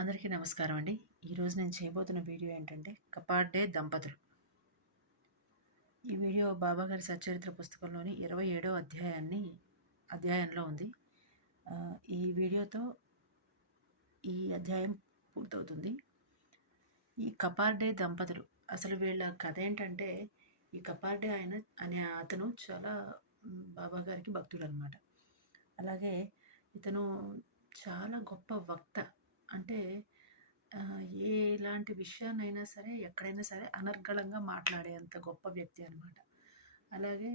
అందరికీ నమస్కారం అండి. ఈరోజు నేను చేయబోతున్న వీడియో ఏంటంటే కపార్డే దంపతులు. ఈ వీడియో బాబాగారి సచ్చరిత్ర పుస్తకంలోని 27వ అధ్యాయంలో ఉంది. ఈ వీడియోతో ఈ అధ్యాయం పూర్తవుతుంది. ఈ కపార్డే దంపతులు అసలు వీళ్ళ కథ ఏంటంటే, ఈ కపార్డే అనే అతను చాలా బాబాగారికి భక్తుడనమాట. అలాగే ఇతను చాలా గొప్ప వక్త. అంటే ఎలాంటి విషయాన్నైనా సరే, ఎక్కడైనా సరే అనర్గళంగా మాట్లాడేంత గొప్ప వ్యక్తి అనమాట. అలాగే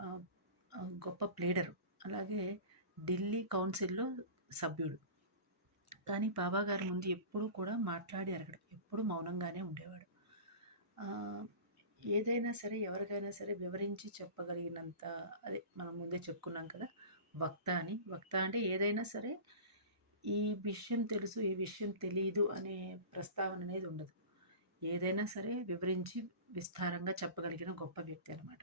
ఆహ్, గొప్ప ప్లీడరు. అలాగే ఢిల్లీ కౌన్సిల్‌లో సభ్యుడు. కానీ బాబాగారి ముందు ఎప్పుడూ కూడా మాట్లాడి ఎరగడు. ఎప్పుడూ మౌనంగానే ఉండేవాడు. ఆహ్, ఏదైనా సరే, ఎవరికైనా సరే వివరించి చెప్పగలిగినంత అదే మనం ముందే చెప్పుకున్నాం కదా! వక్త అని. వక్త అంటే ఏదైనా సరే ఈ విషయం తెలుసు, ఈ విషయం తెలీదు అనే ప్రస్తావన అనేది ఉండదు. ఏదైనా సరే వివరించి విస్తారంగా చెప్పగలిగిన గొప్ప వ్యక్తి అనమాట.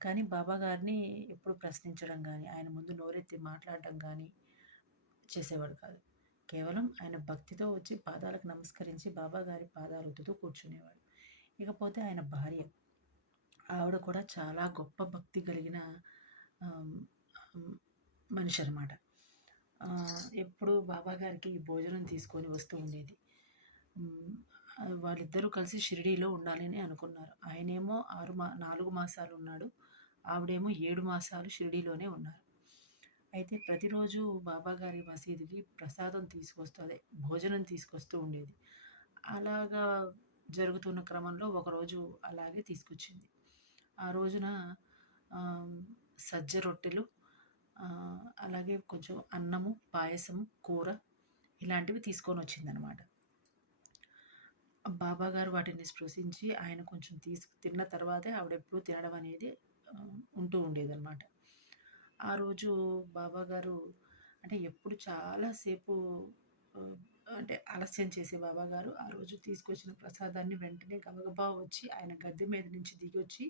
కానీ బాబా గారిని ఎప్పుడు ప్రశ్నించడం గానీ, ఆయన ముందు నోరెత్తి మాట్లాడడం గానీ చేసేవాడు కాదు. కేవలం ఆయన భక్తితో వచ్చి పాదాలకు నమస్కరించి బాబా గారి పాదాలు ఒత్తుతూ కూర్చునేవాడు. ఇకపోతే ఆయన భార్య. ఆవిడ కూడా చాలా గొప్ప భక్తి కలిగిన ఆహ్, హ్మ్, మనిషనమాట. ఎప్పుడూ బాబాగారికి భోజనం తీసుకొని వస్తూ ఉండేది. హ్మ్. వాళ్ళిద్దరూ కలిసి షిరిడీలో ఉండాలని అనుకున్నారు. ఆయనేమో 4 మాసాలు ఉన్నాడు. ఆవిడేమో 7 మాసాలు షిరిడీలోనే ఉన్నారు. అయితే ప్రతిరోజు బాబాగారి మసీదుకి ప్రసాదం తీసుకొస్తూ అదే భోజనం తీసుకొస్తూ ఉండేది. అలాగా జరుగుతున్న క్రమంలో ఒకరోజు అలాగే తీసుకొచ్చింది. ఆ రోజున ఆహ్, సజ్జ రొట్టెలు, అలాగే కొంచెం అన్నము, పాయసము, కూర ఇలాంటివి తీసుకొనొచ్చిందనమాట. బాబాగారు వాటిని స్పృశించి ఆయన కొంచెం తిన్న తర్వాతే ఆవిడెప్పుడూ తినడం అనేది ఉంటూ ఉండేదనమాట. ఆ రోజు బాబాగారు అంటే ఎప్పుడు చాలా సేపు ఆహ్, అంటే ఆలస్యం చేసే బాబాగారు ఆ రోజు తీసుకొచ్చిన ప్రసాదాన్ని వెంటనే గబగబా వచ్చి ఆయన గద్దె మీద నుంచి దిగొచ్చి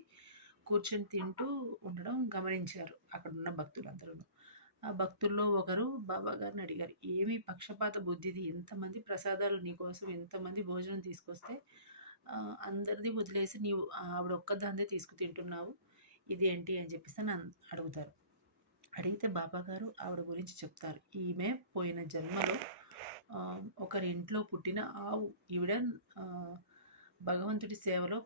కూర్చొని తింటూ ఉండడం గమనించారు అక్కడున్న భక్తులందరూను. ఆ భక్తుల్లో ఒకరు బాబాగారిని అడిగారు, "ఏమి పక్షపాత బుద్ధిది? ఇంతమంది ప్రసాదాలు నీకోసం ఇంతమంది భోజనం తీసుకొస్తే అందరిది వదిలేసి నీవు ఆవిడ ఒక్కదానిదే తీసుకు తింటున్నావు. ఇదేంటి?" అని చెప్పేసని అడుగుతారు. అడిగితే బాబాగారు ఆవిడ గురించి చెప్తారు. ఈమె పోయిన జన్మలో ఒకరింట్లో పుట్టిన ఆవు. ఈవిడ ఆహ్, భగవంతుడి సేవలో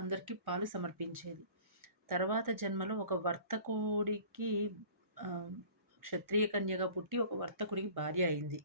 అందరికీ పాలు సమర్పించేది. తర్వాత జన్మలో ఒక వర్తకుడికి ఆహ్, క్షత్రియ కన్యగా పుట్టి ఒక వర్తకుడికి భార్య అయింది.